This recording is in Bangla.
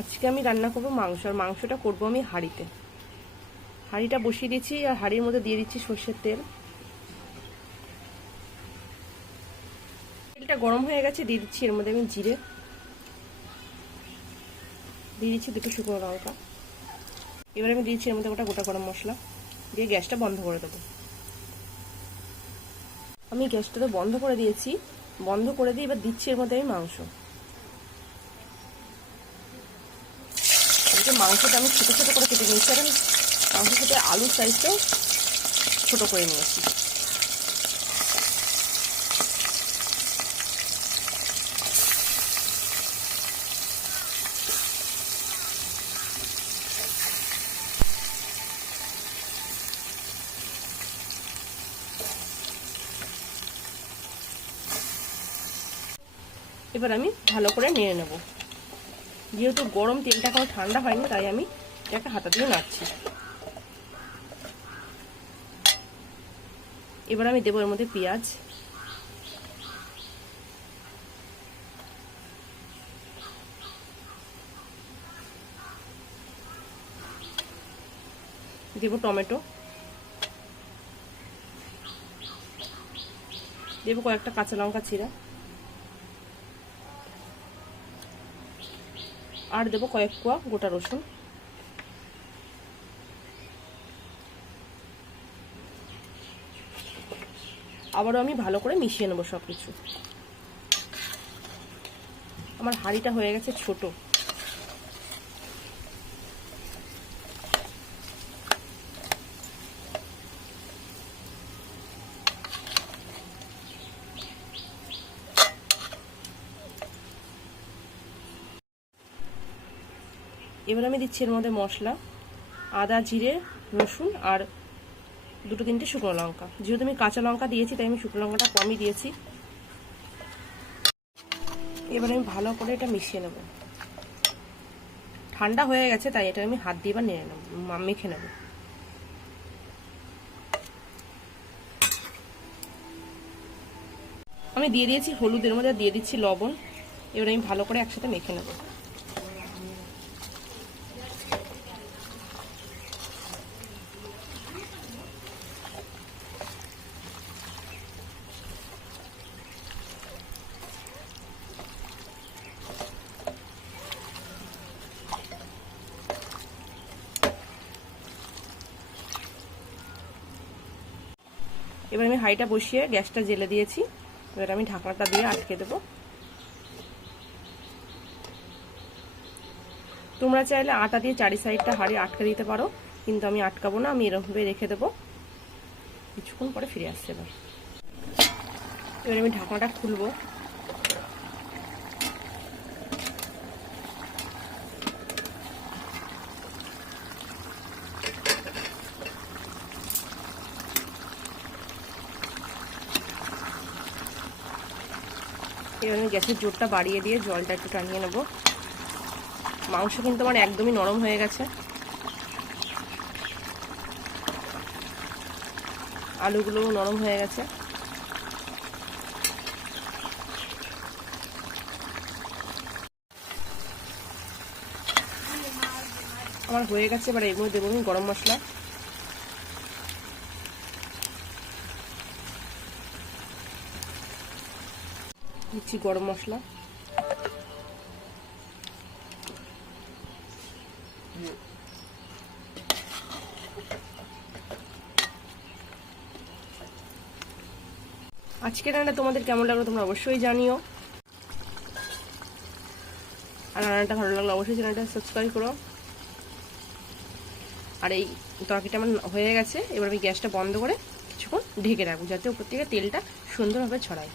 আজকে আমি রান্না করব মাংস, আর মাংসটা করব আমি হাঁড়িতে। হাঁড়িটা বসিয়ে দিচ্ছি আর হাঁড়ির মধ্যে দিয়ে দিচ্ছি সর্ষের তেল। তেলটা গরম হয়ে গেছে, দিয়ে দিচ্ছি এর মধ্যে আমি জিরে, দিয়ে দিচ্ছি দুটো শুকনো লঙ্কা। এবার আমি দিচ্ছি এর মধ্যে গোটা গরম মশলা, দিয়ে গ্যাসটা বন্ধ করে দেবো। আমি গ্যাসটা তো বন্ধ করে দিয়েছি, বন্ধ করে দিয়ে এবার দিচ্ছি এর মধ্যে আমি মাংস। মাংসটা আমি ছোটো ছোটো করে কেটে নিয়েছি, আর আমি মাংসের সাথে আলুর সাইজটাও ছোটো করে নিয়েছি। এবার আমি ভালো করে নেড়ে নেব। যেহেতু গরম, তেলটা এখনো ঠান্ডা হয়নি, তাই আমি এটাকে হাতা দিয়ে নাড়ছি। এবার আমি দেবো এর মধ্যে পেঁয়াজ, দেবো টমেটো, দেবো কয়েকটা কাঁচা লঙ্কা চিরা, আর দেবো কয়েক কোয়া গোটা রসুন। আবারও আমি ভালো করে মিশিয়ে নেবো সব কিছু। আমার হাঁড়িটা হয়ে গেছে ছোট। এবার আমি দিচ্ছি এর মধ্যে মশলা, আদা, জিরে, রসুন আর দুটো তিনটে শুকনো লঙ্কা। যেহেতু আমি কাঁচা লঙ্কা দিয়েছি, তাই আমি শুকনো লঙ্কাটা কমই দিয়েছি। এবার আমি ভালো করে এটা মিশিয়ে নেব। ঠান্ডা হয়ে গেছে, তাই এটা আমি হাত দিয়ে এবার নেড়ে নেব, মেখে নেব। আমি দিয়ে দিয়েছি হলুদের মধ্যে, দিয়ে দিচ্ছি লবণ। এবার আমি ভালো করে একসাথে মেখে নেব। এবার আমি হাঁড়িটা বসিয়ে গ্যাসটা জ্বেলে দিয়েছি। এবার আমি ঢাকনাটা দিয়ে আটকে দেবো। তোমরা চাইলে আটা দিয়ে চারি সাইডটা হাঁড়ি আটকে দিতে পারো, কিন্তু আমি আটকাবো না, আমি এরকমভাবে রেখে দেবো। কিছুক্ষণ পরে ফিরে আসছে। এবার আমি ঢাকনাটা খুলবো। এবার আমি গ্যাসের জোরটা বাড়িয়ে দিয়ে জলটা একটু টানিয়ে নেব। মাংস কিন্তু আমার একদমই নরম হয়ে গেছে, আলুগুলোও নরম হয়ে গেছে। আমার হয়ে গেছে। এবার এর মধ্যে দেবো আমি গরম মশলা, দিচ্ছি গরম মশলা, আজকে রান্নাটা তোমাদের কেমন লাগলো তোমরা অবশ্যই জানিও। আর রান্নাটা ভালো লাগলো অবশ্যই চ্যানেলটা সাবস্ক্রাইব করো। আর এই তরকারিটা আমার হয়ে গেছে। এবার আমি গ্যাসটা বন্ধ করে কিছুক্ষণ ঢেকে রাখবো, যাতে উপর থেকে তেলটা সুন্দরভাবে ছড়ায়।